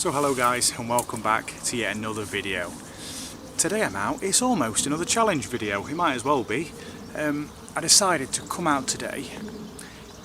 So hello guys, and welcome back to yet another video. Today I'm out, it's almost another challenge video, it might as well be. I decided to come out today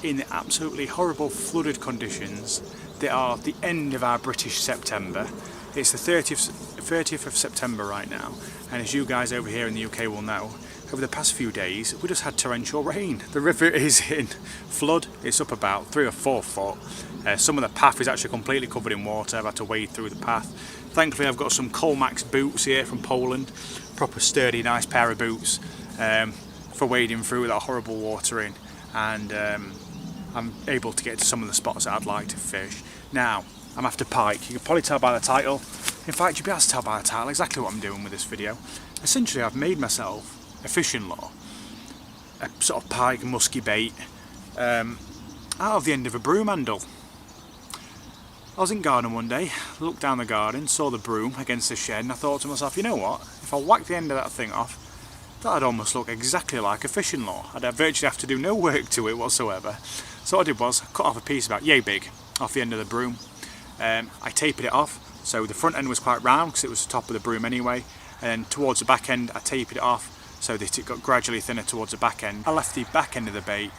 in the absolutely horrible flooded conditions that are the end of our British September. It's the 30th of September right now, and as you guys over here in the UK will know, over the past few days we just had torrential rain. The river is in flood, it's up about 3 or 4 foot. Some of the path is actually completely covered in water. I've had to wade through the path. Thankfully I've got some Colmax boots here from Poland, proper sturdy nice pair of boots for wading through that horrible water in, and I'm able to get to some of the spots that I'd like to fish. Now I'm after pike. You can probably tell by the title. In fact, you'll be able to tell by the title exactly what I'm doing with this video. Essentially I've made myself a fishing lure, a sort of pike musky bait out of the end of a broom handle. I was in garden one day, looked down the garden, saw the broom against the shed, and I thought to myself, you know what, if I whack the end of that thing off, that'd almost look exactly like a fishing lure. I'd virtually have to do no work to it whatsoever. So what I did was cut off a piece about yay big off the end of the broom. I tapered it off, so the front end was quite round because it was the top of the broom anyway, and then towards the back end I tapered it off so that it got gradually thinner towards the back end. I left the back end of the bait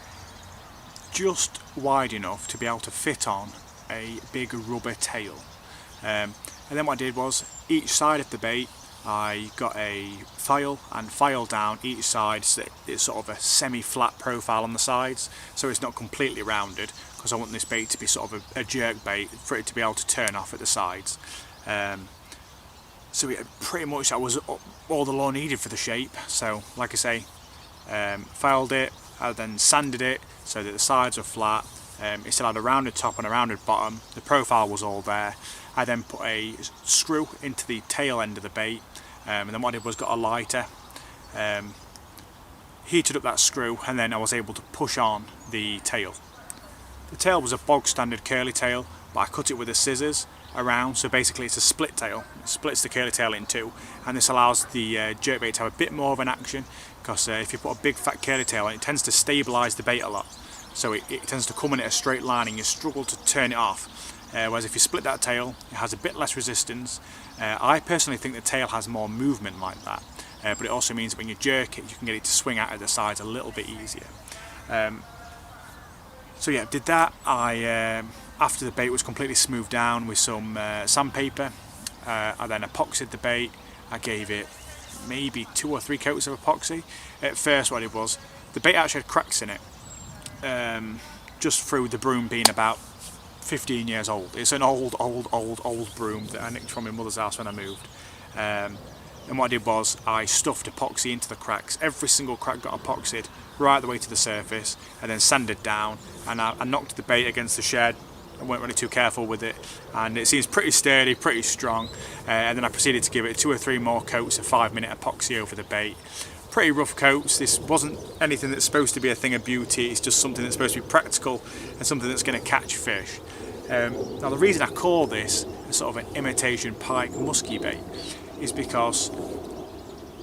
just wide enough to be able to fit on a big rubber tail, and then what I did was each side of the bait I got a file and filed down each side so that it's sort of a semi-flat profile on the sides, so it's not completely rounded, because I want this bait to be sort of a jerk bait for it to be able to turn off at the sides. So pretty much that was all the lure needed for the shape. So like I say, filed it, I then sanded it so that the sides were flat. It still had a rounded top and a rounded bottom. The profile was all there. I then put a screw into the tail end of the bait, and then what I did was got a lighter, heated up that screw, and then I was able to push on the tail. The tail was a bog standard curly tail, but I cut it with the scissors around, so basically it's a split tail. It splits the curly tail in two, and this allows the jerkbait to have a bit more of an action, because if you put a big fat curly tail on, it tends to stabilise the bait a lot. So it tends to come in at a straight line and you struggle to turn it off. Whereas if you split that tail, it has a bit less resistance. I personally think the tail has more movement like that, but it also means that when you jerk it, you can get it to swing out of the sides a little bit easier. So yeah, did that. After the bait was completely smoothed down with some sandpaper, I then epoxied the bait. I gave it maybe 2 or 3 coats of epoxy. At first what it was, the bait actually had cracks in it. Just through the broom being about 15 years old. It's an old broom that I nicked from my mother's house when I moved. And what I did was I stuffed epoxy into the cracks. Every single crack got epoxied right the way to the surface, and then sanded down, and I knocked the bait against the shed. I weren't really too careful with it, and it seems pretty sturdy, pretty strong. And then I proceeded to give it 2 or 3 more coats of 5-minute epoxy over the bait. Pretty rough coats. This wasn't anything that's supposed to be a thing of beauty, it's just something that's supposed to be practical and something that's going to catch fish. Now the reason I call this sort of an imitation pike musky bait is because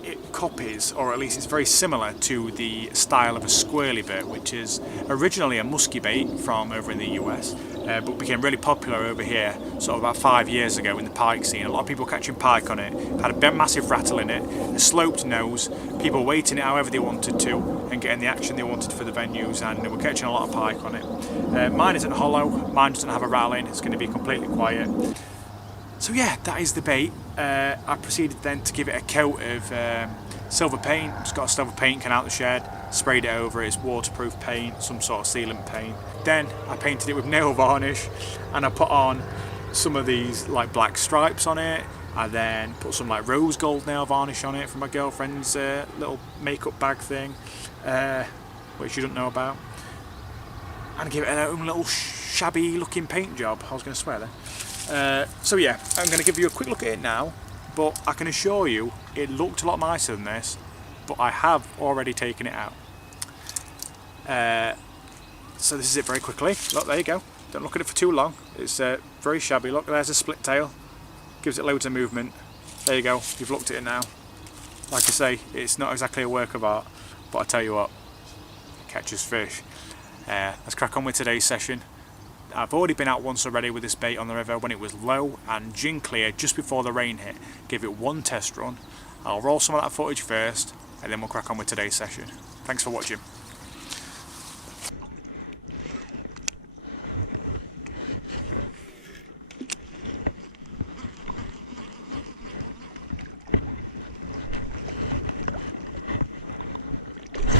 it copies, or at least it's very similar to the style of a squirrely bait, which is originally a musky bait from over in the US, but became really popular over here sort of about 5 years ago in the pike scene. A lot of people catching pike on it, had a big massive rattle in it, a sloped nose, people weighting it however they wanted to and getting the action they wanted for the venues, and we're catching a lot of pike on it. Mine isn't hollow, mine doesn't have a rattle in, it's going to be completely quiet. So yeah, that is the bait. I proceeded then to give it a coat of silver paint. Just got a silver paint can out the shed, sprayed it over. It's waterproof paint, some sort of sealant paint. Then I painted it with nail varnish, and I put on some of these like black stripes on it. I then put some like rose gold nail varnish on it from my girlfriend's little makeup bag thing, which you don't know about. And give it a own little shabby looking paint job. I was going to swear there. So yeah, I'm going to give you a quick look at it now, but I can assure you it looked a lot nicer than this, but I have already taken it out. So this is it very quickly. Look, there you go. Don't look at it for too long. It's very shabby. Look, there's a split tail. Gives it loads of movement. There you go. You've looked at it now. Like I say, it's not exactly a work of art, but I tell you what, it catches fish. Let's crack on with today's session. I've already been out once already with this bait on the river when it was low and gin clear just before the rain hit. Give it one test run. I'll roll some of that footage first and then we'll crack on with today's session. Thanks for watching.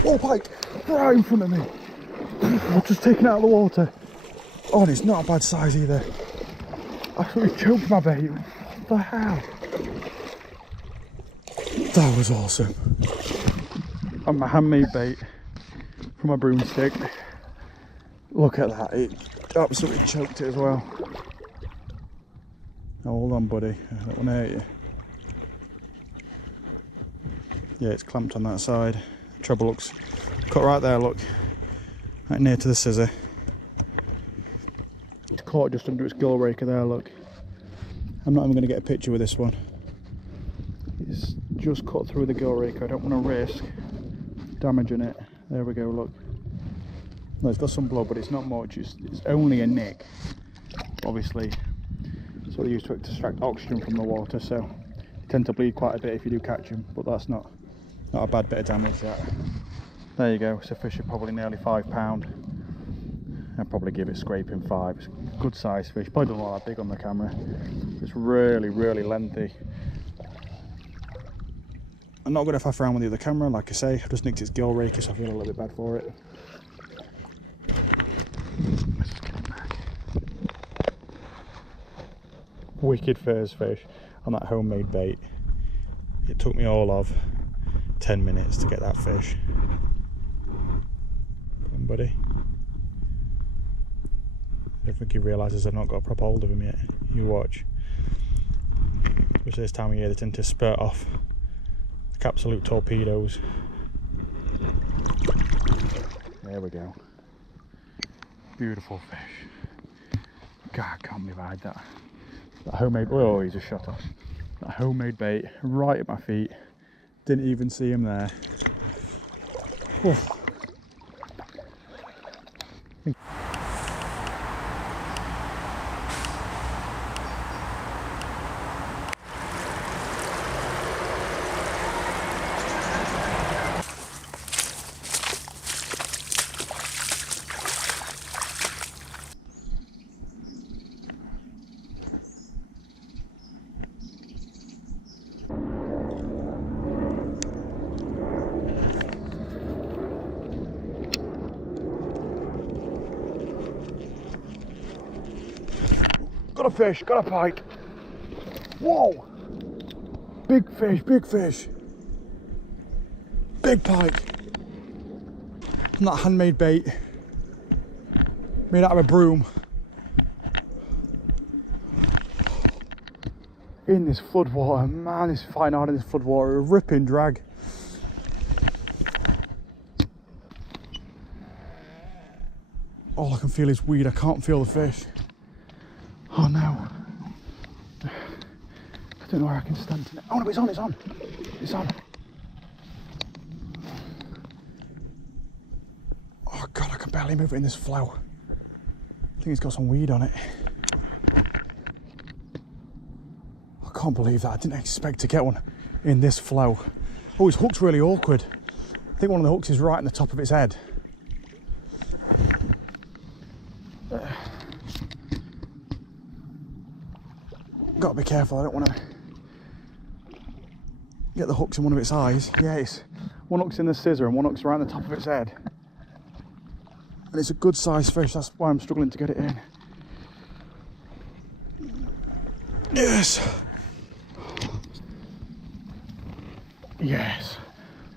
Oh, Pike, right in front of me. I've just taken it out of the water. Oh, and it's not a bad size either. I absolutely choked my bait. What the hell? That was awesome. And my handmade bait from my broomstick. Look at that, it absolutely choked it as well. Oh, hold on, buddy, I don't want to hurt you. Yeah, it's clamped on that side. Treble looks cut right there, look, right near to the scissor. It's caught just under its gill raker there, look. I'm not even going to get a picture with this one. It's just cut through the gill raker. I don't want to risk damaging it. There we go, look. No, it's got some blood, but it's not much. It's only a nick. Obviously, it's what they use to extract oxygen from the water, so you tend to bleed quite a bit if you do catch them, but that's not a bad bit of damage, that. There you go. It's a fish of probably nearly £5. I'd probably give it scraping 5. It's a good size fish. Probably doesn't look that big on the camera. It's really, really lengthy. I'm not going to faff around with the other camera, like I say. I've just nicked its gill raker, so I feel a little bit bad for it. Let's just get it back. Wicked first fish on that homemade bait. It took me all of 10 minutes to get that fish. Come on, buddy. I don't think he realises I've not got a proper hold of him yet. You watch. Especially this time of year, they tend to spurt off like absolute torpedoes. There we go. Beautiful fish. God, I can't believe I had that. That homemade, oh, he's just shot off. That homemade bait right at my feet. Didn't even see him there. Oh. Got a fish, got a pike. Whoa! Big fish, big fish. Big pike. And that handmade bait. Made out of a broom. In this floodwater, man, it's fighting hard in this floodwater. A ripping drag. All I can feel is weed, I can't feel the fish. Oh no. I don't know where I can stand tonight. Oh no, it's on, it's on. It's on. Oh god, I can barely move it in this flow. I think it's got some weed on it. I can't believe that. I didn't expect to get one in this flow. Oh, his hook's really awkward. I think one of the hooks is right in the top of its head. Got to be careful, I don't want to get the hooks in one of its eyes. Yeah, it's one hook's in the scissor and one hook's right on the top of its head. And it's a good sized fish, that's why I'm struggling to get it in. Yes! Yes!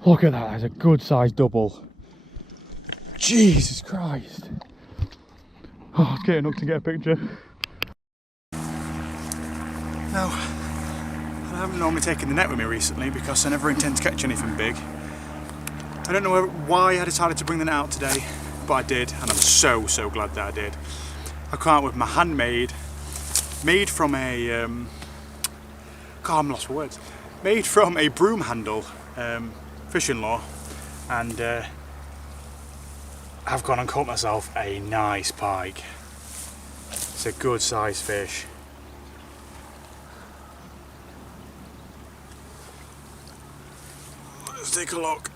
Look at that, that's a good sized double. Jesus Christ! Oh, it's getting hooked to get a picture. Now, I haven't normally taken the net with me recently because I never intend to catch anything big. I don't know why I decided to bring the net out today, but I did, and I'm so glad that I did. I came out with my handmade, made from a, God, I'm lost for words, made from a broom handle fishing lure, and I've gone and caught myself a nice pike. It's a good size fish. Let's take a look.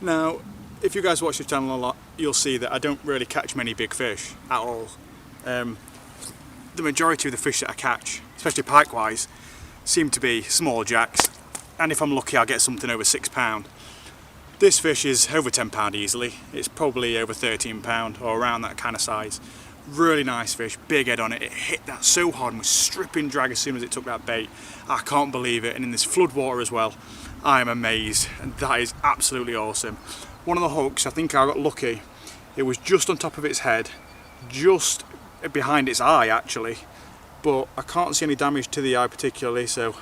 Now, if you guys watch the channel a lot, you'll see that I don't really catch many big fish at all. The majority of the fish that I catch, especially pike wise, seem to be small jacks, and if I'm lucky I'll get something over £6. This fish is over £10 easily. It's probably over £13 or around that kind of size. Really nice fish, big head on it. It hit that so hard and was stripping drag as soon as it took that bait. I can't believe it, and in this flood water as well. I am amazed, and that is absolutely awesome. One of the hooks, I think I got lucky. It was just on top of its head, just behind its eye actually, but I can't see any damage to the eye particularly, so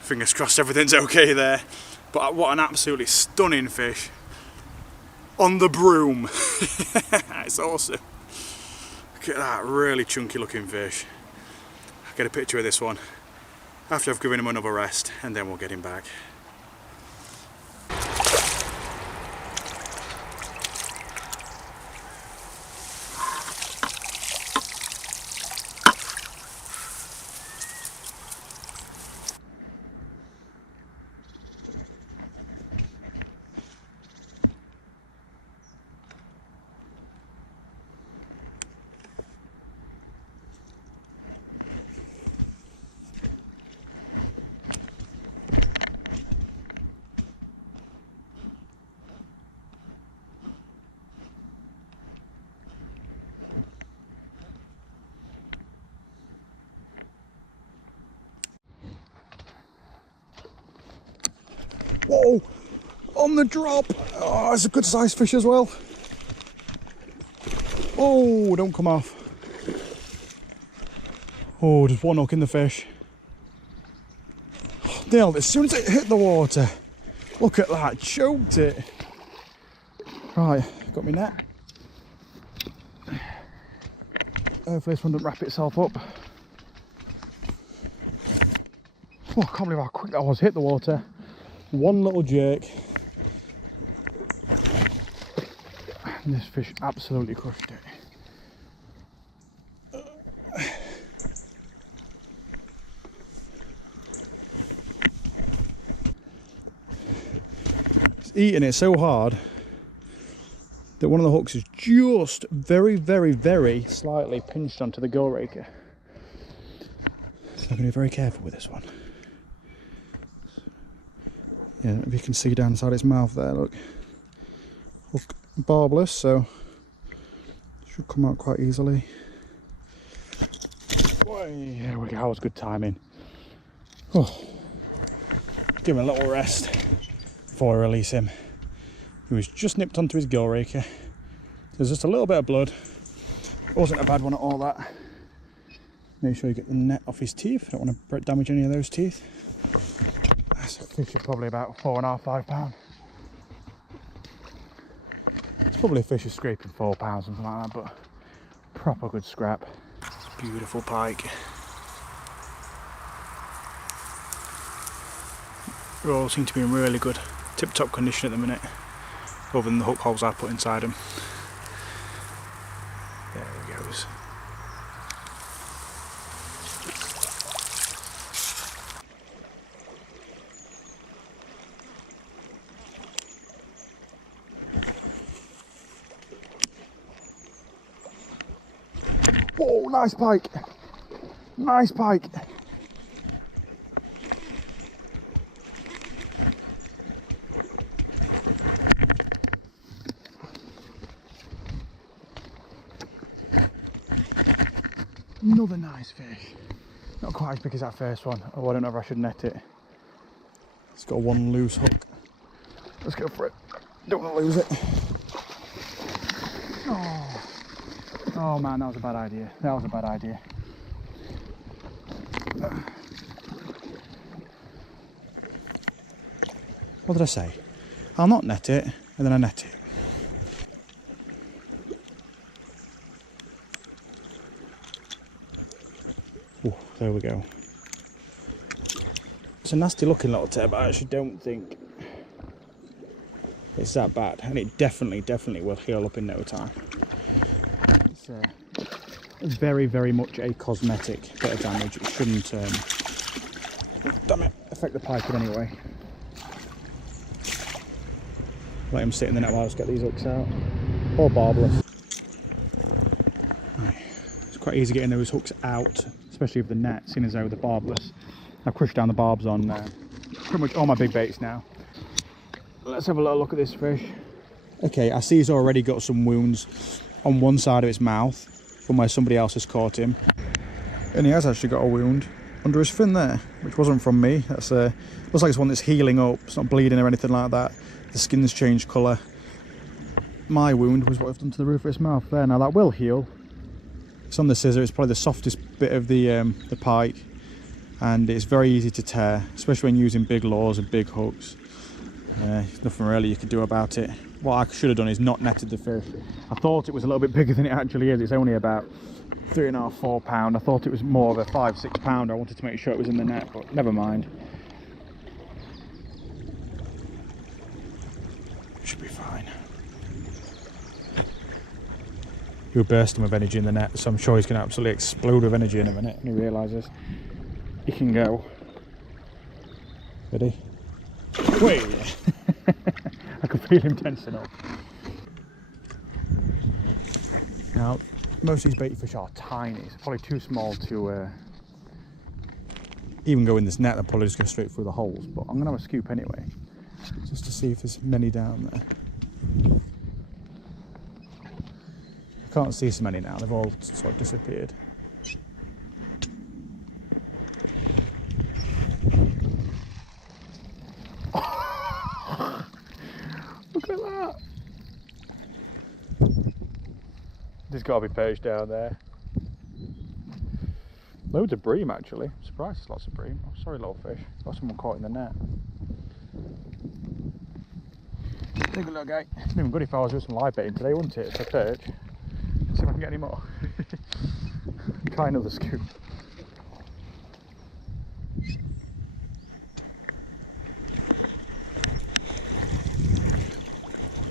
fingers crossed everything's okay there. But what an absolutely stunning fish on the Broom. It's awesome. Look at that really chunky looking fish. I'll get a picture of this one after I've given him another rest, and then we'll get him back. Whoa! On the drop! Oh, it's a good sized fish as well. Oh, don't come off. Oh, just one hook in the fish. Nailed it as soon as it hit the water. Look at that, choked it. Right, got my net. Hopefully this one doesn't wrap itself up. Oh, I can't believe how quick that was. Hit the water. One little jerk. And this fish absolutely crushed it. It's eating it so hard that one of the hooks is just very slightly pinched onto the gill raker. So I'm going to be very careful with this one. Yeah, if you can see down inside its mouth there, look. Hook barbless, so should come out quite easily. There we go, that was good timing. Oh. Give him a little rest before I release him. He was just nipped onto his gill raker. There's just a little bit of blood. It wasn't a bad one at all, that. Make sure you get the net off his teeth. Don't want to damage any of those teeth. That fish is probably about 4.5, 5 pounds. It's probably a fish is scraping 4 pounds, something like that, but proper good scrap. Beautiful pike. They all seem to be in really good tip-top condition at the minute, other than the hook holes I put inside them. There he goes. Oh, nice pike! Nice pike! Another nice fish. Not quite as big as that first one. Oh, I don't know if I should net it. It's got one loose hook. Let's go for it. Don't want to lose it. Oh man, that was a bad idea. That was a bad idea. What did I say? I'll not net it, and then I net it. Oh, there we go. It's a nasty looking little tail, but I actually don't think it's that bad, and it definitely will heal up in no time. It's very, very much a cosmetic bit of damage. It shouldn't, damn it, affect the pike in any way. Let him sit in the net while I just get these hooks out. Or barbless. Right. It's quite easy getting those hooks out, especially with the net, seeing as though the barbless. I've crushed down the barbs on pretty much all my big baits now. Let's have a little look at this fish. Okay, I see he's already got some wounds on one side of its mouth from where somebody else has caught him. And he has actually got a wound under his fin there, which wasn't from me. That's looks like it's one that's healing up. It's not bleeding or anything like that. The skin's changed colour. My wound was what I've done to the roof of its mouth there. Now that will heal. It's on the scissor. It's probably the softest bit of the pike, and it's very easy to tear, especially when using big lures and big hooks. There's nothing really you can do about it. What I should have done is not netted the fish. I thought it was a little bit bigger than it actually is. It's only about 3.5, 4 pound. I thought it was more of a 5, 6 pounder. I wanted to make sure it was in the net, but never mind. Should be fine. He'll burst him with energy in the net, so I'm sure he's going to absolutely explode with energy in a minute when he realises he can go. Ready? Wait! I can feel him tensing up. Now, most of these bait fish are tiny. It's probably too small to even go in this net. They'll probably just go straight through the holes. But I'm going to have a scoop anyway, just to see if there's many down there. I can't see so many now. They've all sort of disappeared. Look at that! There's got to be perch down there. Loads of bream actually. I'm surprised there's lots of bream. Oh, sorry, little fish. Got someone caught in the net. Take a look, guy. It's been good if I was doing some live baiting today, wouldn't it? For perch. Let's see if I can get any more. Try another scoop.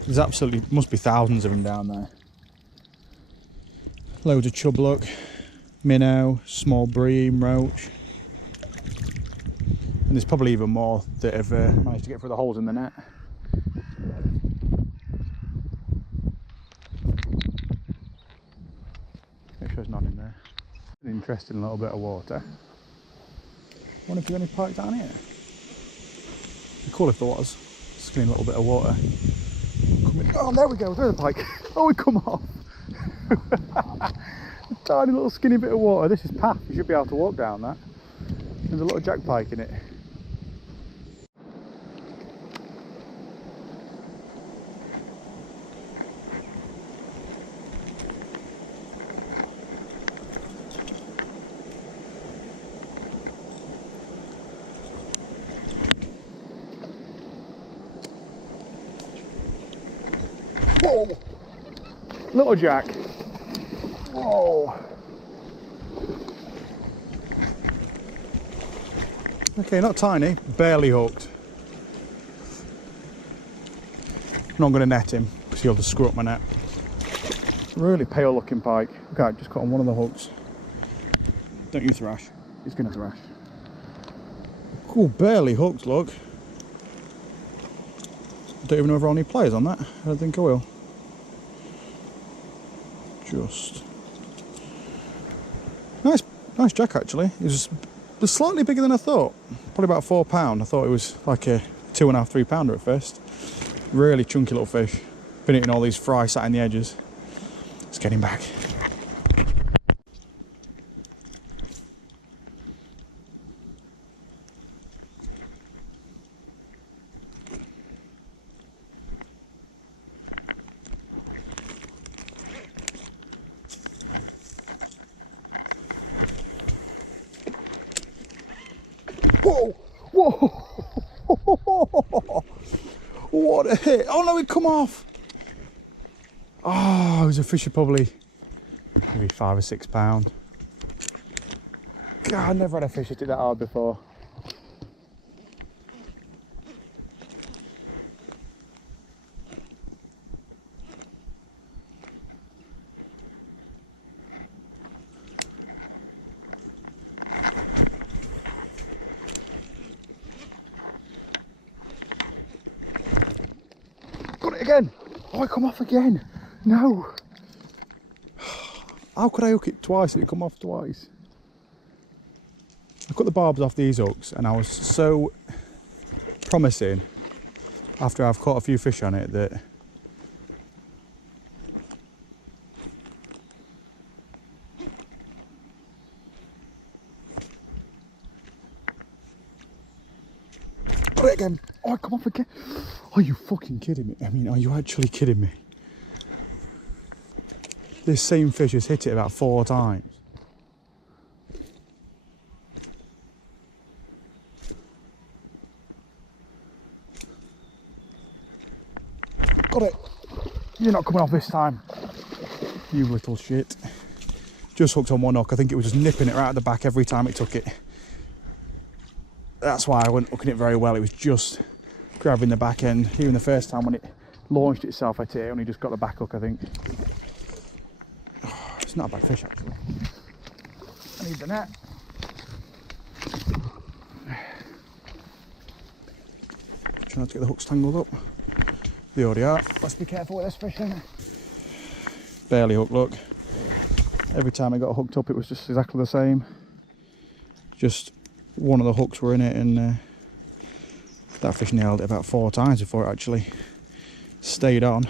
There's absolutely, must be thousands of them down there. Loads of chub luck, minnow, small bream, roach. And there's probably even more that have managed to get through the holes in the net. Make sure there's none in there. An interesting little bit of water. I wonder if there's any pike down here. It'd be cool if there was. Skinny little bit of water. Oh, there we go, there's a pike. Oh, we come off. A tiny little skinny bit of water. This is path, you should be able to walk down that. There's a little jack pike in it. Whoa! Little jack. Whoa! Okay, not tiny, barely hooked. I'm not going to net him because he'll just screw up my net. Really pale looking pike. Okay, just caught on one of the hooks. Don't you thrash. He's going to thrash. Cool, barely hooked, look. Don't even know if there are any players on that. I don't think I will. Just nice jack actually. It was slightly bigger than I thought. Probably about 4 pound. I thought it was like a 2.5, 3 pounder at first. Really chunky little fish. Been eating all these fry sat in the edges. Let's get him back. Whoa! Whoa! What a hit! Oh no, it come off! Oh, it was a fish of probably maybe 5 or 6 pound. God, I've never had a fish hit it that hard before. it again. Oh, it come off again. No. How could I hook it twice and it come off twice? I cut the barbs off these hooks and I was so promising after I've caught a few fish on it that got it again. Oh, come off again. Are you fucking kidding me? I mean, are you actually kidding me? This same fish has hit it about 4 times. Got it. You're not coming off this time. You little shit. Just hooked on one hook. I think it was just nipping it right at the back every time it took it. That's why I wasn't hooking it very well. It was just grabbing the back end. Even the first time when it launched itself at it, only just got the back hook, I think. Oh, it's not a bad fish, actually. I need the net. Trying not to get the hooks tangled up. They already are. Let's be careful with this fish then. Barely hooked, look. Every time I got hooked up it was just exactly the same. Just one of the hooks were in it, and that fish nailed it about 4 times before it actually stayed on.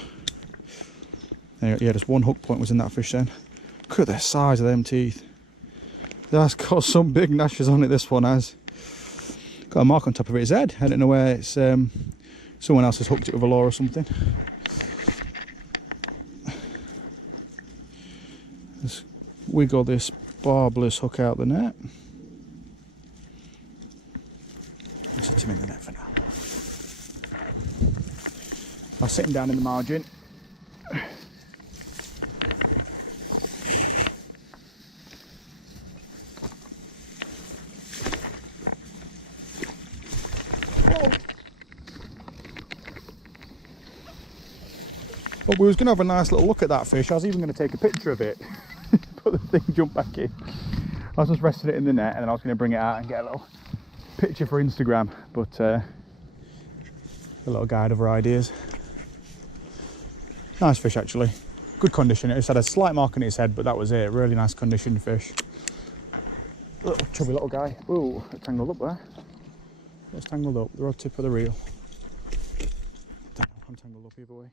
Yeah, just one hook point was in that fish then. Look at the size of them teeth. That's got some big gnashes on it, this one has. Got a mark on top of its head. I don't know where it's someone else has hooked it with a lure or something. Let's wiggle this barbless hook out the net. I'll sit him in the net for now. I'll sit him down in the margin. But we was going to have a nice little look at that fish. I was even going to take a picture of it. But the thing jumped back in. I was just resting it in the net and then I was going to bring it out and get a little picture for Instagram. But a little guide of our ideas. Nice fish actually. Good condition. It just had a slight mark on its head, but that was it. Really nice conditioned fish. Little chubby little guy. Ooh, it's tangled up there. It's tangled up. The rod tip of the reel. I'm tangled up either way.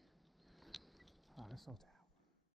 Ah, that's not it.